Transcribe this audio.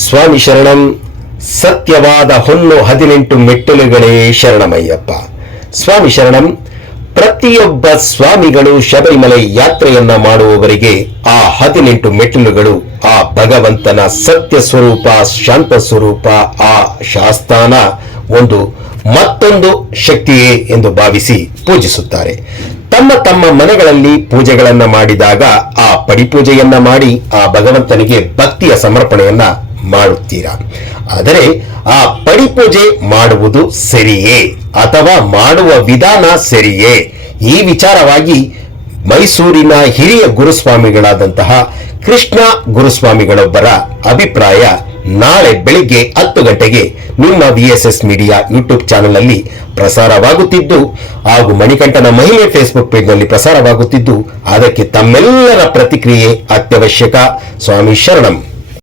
ಸ್ವಾಮಿ ಶರಣಂ. ಸತ್ಯವಾದ ಹೊನ್ನು 18 ಮೆಟ್ಟಿಲುಗಳೇ ಶರಣಮಯ್ಯಪ್ಪ. ಸ್ವಾಮಿ ಶರಣಂ. ಪ್ರತಿಯೊಬ್ಬ ಸ್ವಾಮಿಗಳು ಶಬರಿಮಲೆ ಯಾತ್ರೆಯನ್ನ ಮಾಡುವವರಿಗೆ ಆ 18 ಮೆಟ್ಟಿಲುಗಳು ಆ ಭಗವಂತನ ಸತ್ಯ ಸ್ವರೂಪ, ಶಾಂತ ಸ್ವರೂಪ, ಆ ಶಾಸ್ತಾನ ಒಂದು ಮತ್ತೊಂದು ಶಕ್ತಿಯೇ ಎಂದು ಭಾವಿಸಿ ಪೂಜಿಸುತ್ತಾರೆ. ತಮ್ಮ ತಮ್ಮ ಮನೆಗಳಲ್ಲಿ ಪೂಜೆಗಳನ್ನ ಮಾಡಿದಾಗ ಆ ಪಡಿಪೂಜೆಯನ್ನ ಮಾಡಿ ಆ ಭಗವಂತನಿಗೆ ಭಕ್ತಿಯ ಸಮರ್ಪಣೆಯನ್ನ ಮಾಡುತ್ತೀರಾ. ಆದರೆ ಆ ಪಡಿಪೂಜೆ ಮಾಡುವುದು ಸರಿಯೇ ಅಥವಾ ಮಾಡುವ ವಿಧಾನ ಸರಿಯೇ? ಈ ವಿಚಾರವಾಗಿ ಮೈಸೂರಿನ ಹಿರಿಯ ಗುರುಸ್ವಾಮಿಗಳಾದಂತಹ ಕೃಷ್ಣ ಗುರುಸ್ವಾಮಿಗಳೊಬ್ಬರ ಅಭಿಪ್ರಾಯ ನಾಳೆ ಬೆಳಿಗ್ಗೆ 10 ಗಂಟೆಗೆ ನಿಮ್ಮ VSS ಮೀಡಿಯಾ ಯೂಟ್ಯೂಬ್ ಚಾನೆಲ್ ನಲ್ಲಿ ಪ್ರಸಾರವಾಗುತ್ತಿದ್ದು ಹಾಗೂ ಮಣಿಕಂಠನ ಮಹಿಮೆ ಫೇಸ್ಬುಕ್ ಪೇಜ್ ನಲ್ಲಿ ಪ್ರಸಾರವಾಗುತ್ತಿದ್ದು ಅದಕ್ಕೆ ತಮ್ಮೆಲ್ಲರ ಪ್ರತಿಕ್ರಿಯೆ ಅತ್ಯವಶ್ಯಕ. ಸ್ವಾಮಿ ಶರಣಂ.